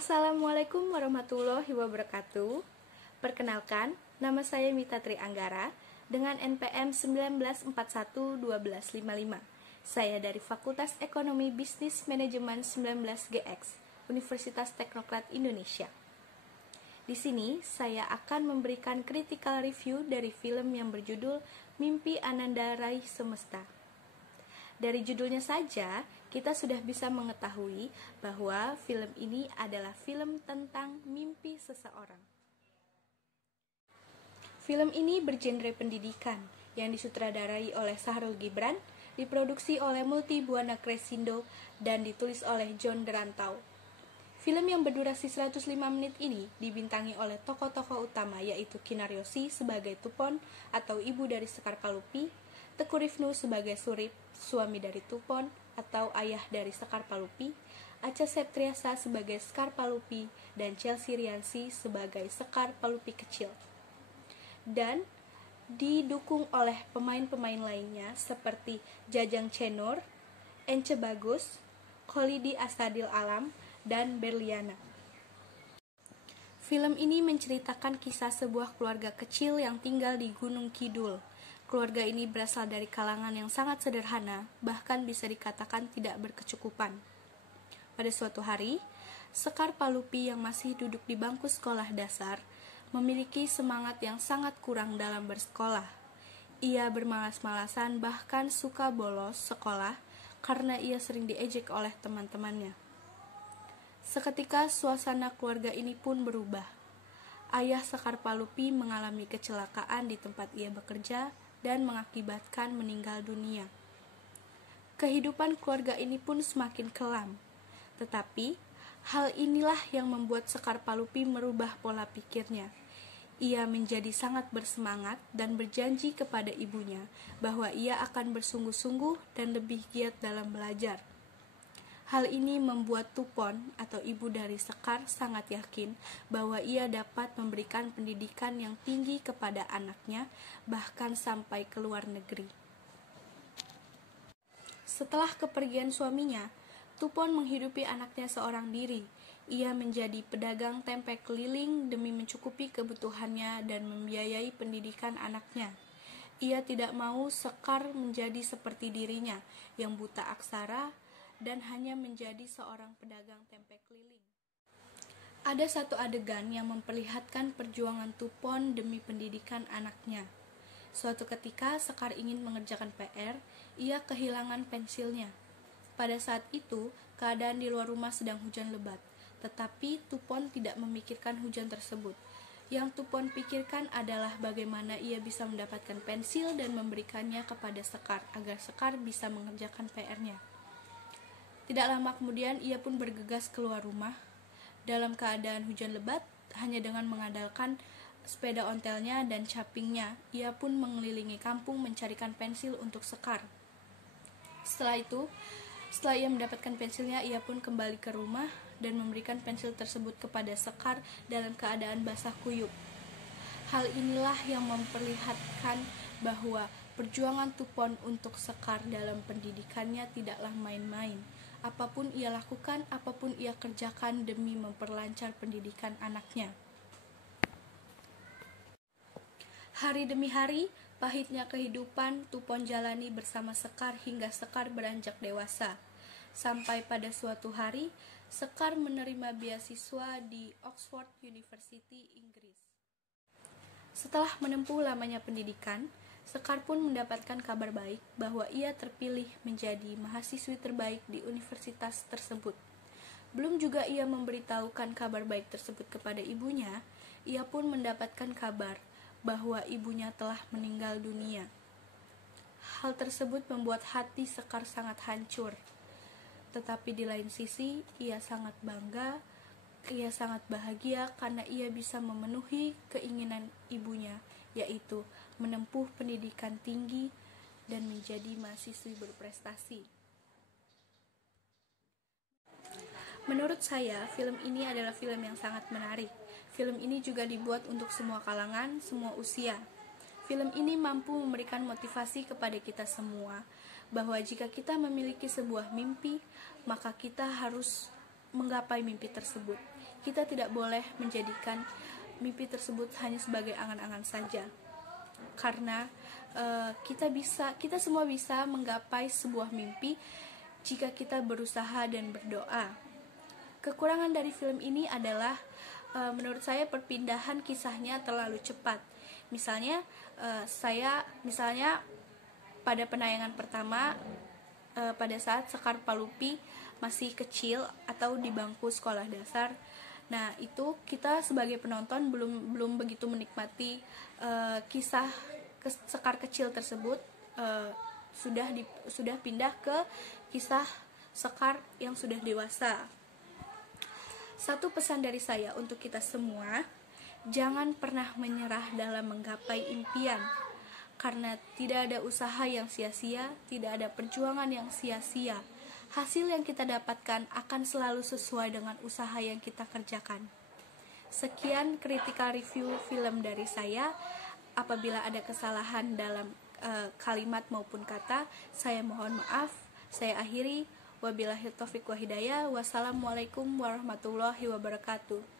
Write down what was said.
Assalamualaikum warahmatullahi wabarakatuh. Perkenalkan, nama saya Mita Tri Anggara dengan NPM 19411255. Saya dari Fakultas Ekonomi Bisnis Manajemen 19GX, Universitas Teknokrat Indonesia. Di sini saya akan memberikan critical review dari film yang berjudul Mimpi Ananda Raih Semesta. Dari judulnya saja, kita sudah bisa mengetahui bahwa film ini adalah film tentang mimpi seseorang. Film ini bergenre pendidikan yang disutradarai oleh Sahrul Gibran, diproduksi oleh Multi Buana Crescendo, dan ditulis oleh John Derantau. Film yang berdurasi 105 menit ini dibintangi oleh tokoh-tokoh utama yaitu Kinaryosi sebagai Tupon atau ibu dari Sekar Palupi, Teku Rifnu sebagai Surip, suami dari Tupon atau ayah dari Sekar Palupi, Acha Septriasa sebagai Sekar Palupi, dan Chelsea Riansi sebagai Sekar Palupi kecil. Dan didukung oleh pemain-pemain lainnya seperti Jajang Cenur, Ence Bagus, Kholidi Asadil Alam, dan Berliana. Film ini menceritakan kisah sebuah keluarga kecil yang tinggal di Gunung Kidul. Keluarga ini berasal dari kalangan yang sangat sederhana, bahkan bisa dikatakan tidak berkecukupan. Pada suatu hari, Sekar Palupi yang masih duduk di bangku sekolah dasar memiliki semangat yang sangat kurang dalam bersekolah. Ia bermalas-malasan bahkan suka bolos sekolah karena ia sering diejek oleh teman-temannya. Seketika suasana keluarga ini pun berubah. Ayah Sekar Palupi mengalami kecelakaan di tempat ia bekerja dan mengakibatkan meninggal dunia. Kehidupan keluarga ini pun semakin kelam. Tetapi, hal inilah yang membuat Sekar Palupi merubah pola pikirnya. Ia menjadi sangat bersemangat dan berjanji kepada ibunya bahwa ia akan bersungguh-sungguh dan lebih giat dalam belajar. Hal ini membuat Tupon atau ibu dari Sekar sangat yakin bahwa ia dapat memberikan pendidikan yang tinggi kepada anaknya, bahkan sampai ke luar negeri. Setelah kepergian suaminya, Tupon menghidupi anaknya seorang diri. Ia menjadi pedagang tempe keliling demi mencukupi kebutuhannya dan membiayai pendidikan anaknya. Ia tidak mau Sekar menjadi seperti dirinya yang buta aksara dan hanya menjadi seorang pedagang tempe keliling. Ada satu adegan yang memperlihatkan perjuangan Tupon demi pendidikan anaknya. Suatu ketika Sekar ingin mengerjakan PR, ia kehilangan pensilnya. Pada saat itu, keadaan di luar rumah sedang hujan lebat, tetapi Tupon tidak memikirkan hujan tersebut. Yang Tupon pikirkan adalah bagaimana ia bisa mendapatkan pensil dan memberikannya kepada Sekar agar Sekar bisa mengerjakan PR-nya. Tidak lama kemudian ia pun bergegas keluar rumah. Dalam keadaan hujan lebat, hanya dengan mengandalkan sepeda ontelnya dan capingnya, ia pun mengelilingi kampung mencarikan pensil untuk Sekar. Setelah ia mendapatkan pensilnya, ia pun kembali ke rumah dan memberikan pensil tersebut kepada Sekar dalam keadaan basah kuyup. Hal inilah yang memperlihatkan bahwa perjuangan Tupon untuk Sekar dalam pendidikannya tidaklah main-main. Apapun ia lakukan, apapun ia kerjakan demi memperlancar pendidikan anaknya. Hari demi hari, pahitnya kehidupan Tupon jalani bersama Sekar hingga Sekar beranjak dewasa. Sampai pada suatu hari, Sekar menerima beasiswa di Oxford University, Inggris. Setelah menempuh lamanya pendidikan, Sekar pun mendapatkan kabar baik bahwa ia terpilih menjadi mahasiswi terbaik di universitas tersebut. Belum juga ia memberitahukan kabar baik tersebut kepada ibunya, ia pun mendapatkan kabar bahwa ibunya telah meninggal dunia. Hal tersebut membuat hati Sekar sangat hancur. Tetapi di lain sisi, ia sangat bangga, ia sangat bahagia karena ia bisa memenuhi keinginan ibunya, yaitu menempuh pendidikan tinggi dan menjadi mahasiswi berprestasi. Menurut saya, film ini adalah film yang sangat menarik. Film ini juga dibuat untuk semua kalangan, semua usia. Film ini mampu memberikan motivasi kepada kita semua, bahwa jika kita memiliki sebuah mimpi, maka kita harus menggapai mimpi tersebut. kita tidak boleh menjadikan mimpi tersebut hanya sebagai angan-angan saja, karena kita semua bisa menggapai sebuah mimpi jika kita berusaha dan berdoa. Kekurangan dari film ini adalah menurut saya perpindahan kisahnya terlalu cepat. Misalnya pada penayangan pertama, pada saat Sekar Palupi masih kecil atau di bangku sekolah dasar. Nah, itu kita sebagai penonton belum begitu menikmati kisah Sekar kecil tersebut. Sudah pindah ke kisah Sekar yang sudah dewasa. Satu pesan dari saya untuk kita semua, jangan pernah menyerah dalam menggapai impian, karena tidak ada usaha yang sia-sia, tidak ada perjuangan yang sia-sia. Hasil yang kita dapatkan akan selalu sesuai dengan usaha yang kita kerjakan. Sekian critical review film dari saya. Apabila ada kesalahan dalam kalimat maupun kata, saya mohon maaf. Saya akhiri. Wabillahi taufiq wa hidayah. Wassalamualaikum warahmatullahi wabarakatuh.